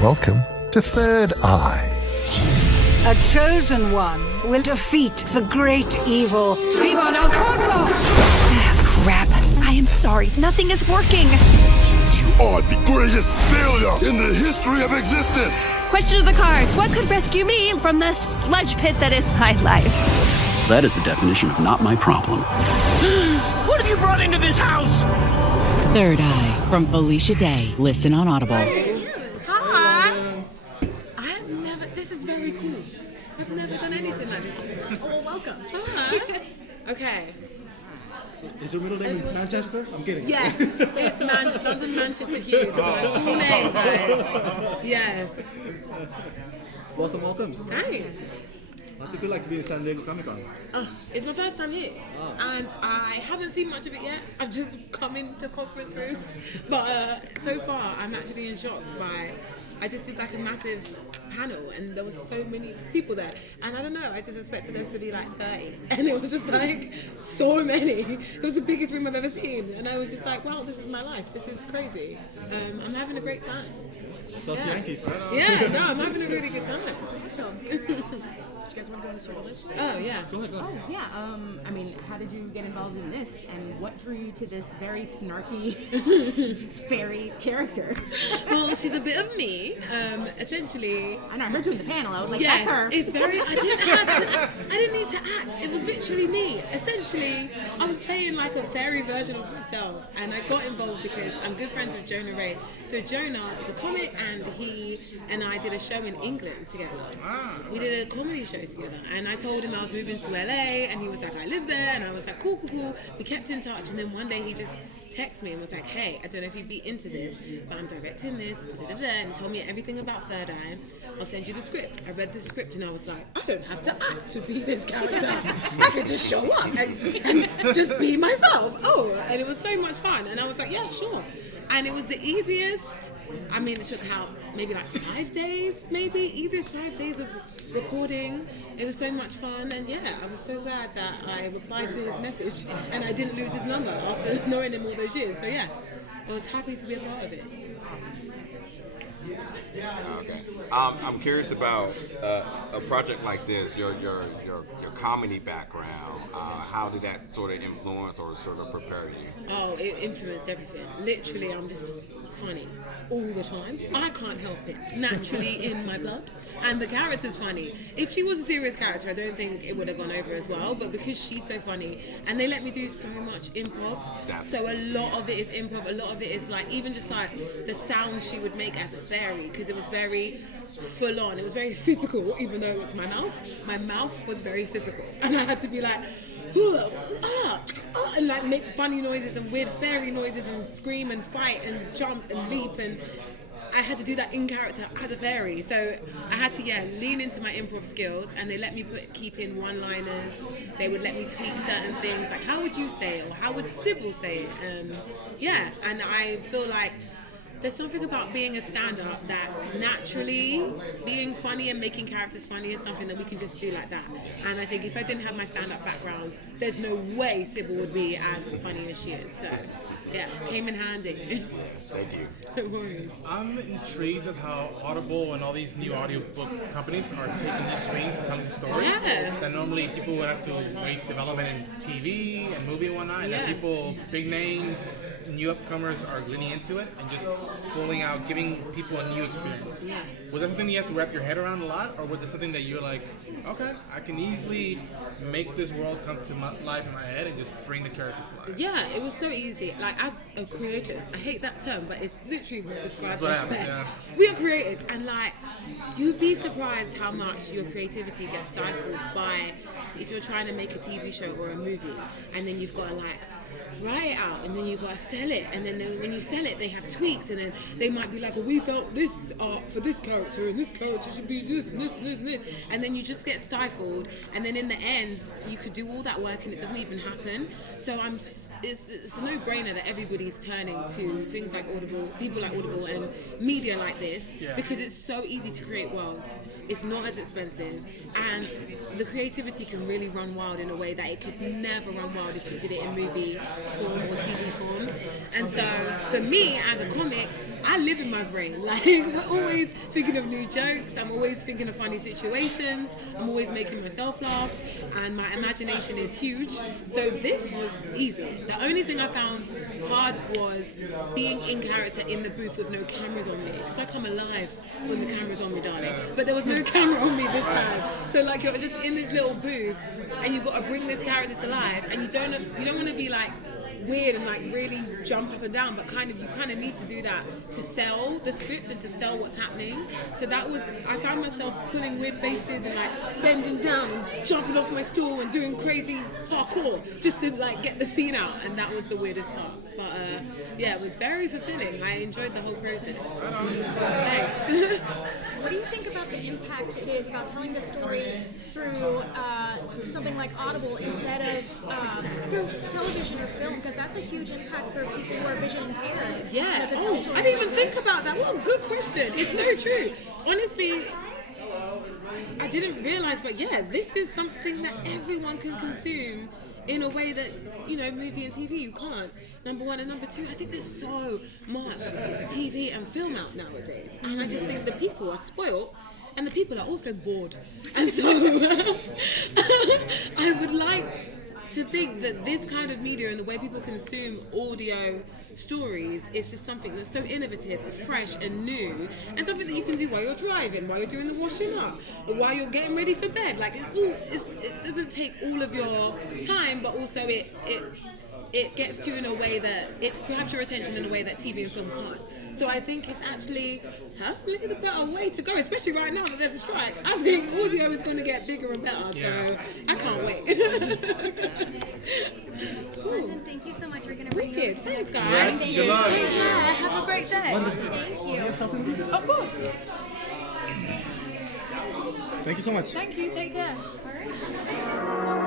Welcome to Third Eye. A chosen one will defeat the great evil. Viva el cuerpo! Crap. I am sorry. Nothing is working. You are the greatest failure in the history of existence. Question of the cards. What could rescue me from the sludge pit that is my life? That is the definition of not my problem. What have you brought into this house? Third Eye from Felicia Day. Listen on Audible. Hi. I've never. This is very cool. I've never done anything like this before. Oh, welcome. Hi. Okay. Is your middle name Manchester? I'm kidding. Yes, it's London Manchester Hughes. It's my full name, guys. Yes. Welcome. Thanks. What's it feel like to be in San Diego Comic Con? It's my first time here, and I haven't seen much of it yet. I've just come into conference rooms, but so far I'm actually in shock by. I just did like a massive panel, and there was so many people there, and I don't know. I just expected there to be like 30, and it was just like so many. It was the biggest room I've ever seen, and I was just like, wow, this is my life. This is crazy. I'm having a great time. So it's Yankees. Yeah, no, I'm having a really good time. You guys want to go into circle this? Oh, yeah. Go ahead. Oh, yeah. I mean, how did you get involved in this, and what drew you to this very snarky fairy character? Well, she's a bit of me. Essentially. I know. I heard you in the panel. I was like, Yes, that's her. it's very. I didn't need to act. It was literally me. Essentially, I was playing like a fairy version of myself, and I got involved because I'm good friends with Jonah Ray. So Jonah is a comic, and he and I did a show in England together. We did a comedy show together, and I told him I was moving to LA, and he was like, I live there, and I was like, cool. We kept in touch, and then one day he just texted me and was like, hey, I don't know if you'd be into this, but I'm directing this, and he told me everything about Third Eye. I'll send you the script. I read the script, and I was like, I don't have to act to be this character. I could just show up and just be myself. Oh, and it was so much fun, and I was like, yeah, sure. And it was the easiest. I mean, it took out maybe like 5 days, easiest 5 days of recording. It was so much fun, and yeah, I was so glad that I replied to his message and I didn't lose his number after knowing him all those years. So yeah, I was happy to be a part of it. Okay. I'm curious about a project like this. Your comedy background. How did that sort of influence or sort of prepare you? Oh, it influenced everything. Literally, I'm just funny all the time. I can't help it. Naturally in my blood. And the character's funny. If she was a serious character, I don't think it would have gone over as well. But because she's so funny, and they let me do so much improv, so a lot of it is improv. A lot of it is like even just like the sounds she would make as a fairy, because it was very full on. It was very physical, even though it's my mouth. My mouth was very physical, and I had to be like, and like make funny noises and weird fairy noises and scream and fight and jump and leap, and I had to do that in character as a fairy. So I had to lean into my improv skills, and they let me keep in one-liners. They would let me tweak certain things, like how would you say it, or how would Sybil say it? And I feel like there's something about being a stand-up that naturally being funny and making characters funny is something that we can just do like that. And I think if I didn't have my stand-up background, there's no way Sybil would be as funny as she is. So yeah, came in handy. Thank you. No worries. I'm intrigued of how Audible and all these new audiobook companies are taking these swings and telling stories that normally people would have to wait development in TV and movie and whatnot, and then people, big names, new upcomers are leaning into it and just pulling out, giving people a new experience. Yeah. Was that something you have to wrap your head around a lot, or was it something that you're like, okay, I can easily make this world come to life in my head and just bring the character to life? Yeah, it was so easy. Like as a creative, I hate that term, but it's literally what describes us best. Yeah. We are creatives, and like you'd be surprised how much your creativity gets stifled by if you're trying to make a TV show or a movie, and then you've got to like write it out, and then you gotta sell it, and then when you sell it they have tweaks, and then they might be like, oh, we felt this art for this character, and this character should be this and this and this and this, and then you just get stifled, and then in the end you could do all that work and it doesn't even happen. So it's a no-brainer that everybody's turning to things like Audible, people like Audible and media like this, because it's so easy to create worlds. It's not as expensive, and the creativity can really run wild in a way that it could never run wild if you did it in movie form or TV form. And so for me as a comic, I live in my brain. Like, we're always thinking of new jokes. I'm always thinking of funny situations. I'm always making myself laugh, and my imagination is huge. So this was easy. The only thing I found hard was being in character in the booth with no cameras on me. Because I come alive when the camera's on me, darling. But there was no camera on me this time. So like, you're just in this little booth, and you've got to bring this character to life, and you don't want to be like weird and like really jump up and down, but you kind of need to do that to sell the script and to sell what's happening. So I found myself pulling weird faces and like bending down and jumping off my stool and doing crazy parkour just to like get the scene out, and that was the weirdest part. But yeah, it was very fulfilling. I enjoyed the whole process. Thanks. What do you think about the impact it is about telling the story through something like Audible instead of through television or film? Because that's a huge impact for people who are vision impaired. Yeah. I didn't even think about that. What a good question. It's so true. Honestly, I didn't realize, but yeah, this is something that everyone can consume in a way that, movie and TV you can't. Number one, and number two, I think there's so much TV and film out nowadays, and I just think the people are spoiled and the people are also bored, and so I would like to think that this kind of media and the way people consume audio stories is just something that's so innovative, fresh and new, and something that you can do while you're driving, while you're doing the washing up, or while you're getting ready for bed. Like, it doesn't take all of your time, but also it gets you in a way that it grabs your attention in a way that TV and film can't. So I think it's actually personally the better way to go, especially right now that there's a strike. I think audio is going to get bigger and better, so I can't wait. London, thank you so much. We're going to bring you. Thanks, guys. Thank you. Take care. Have a great day. Thank you. Of course. Thank you so much. Thank you. Take care. All right.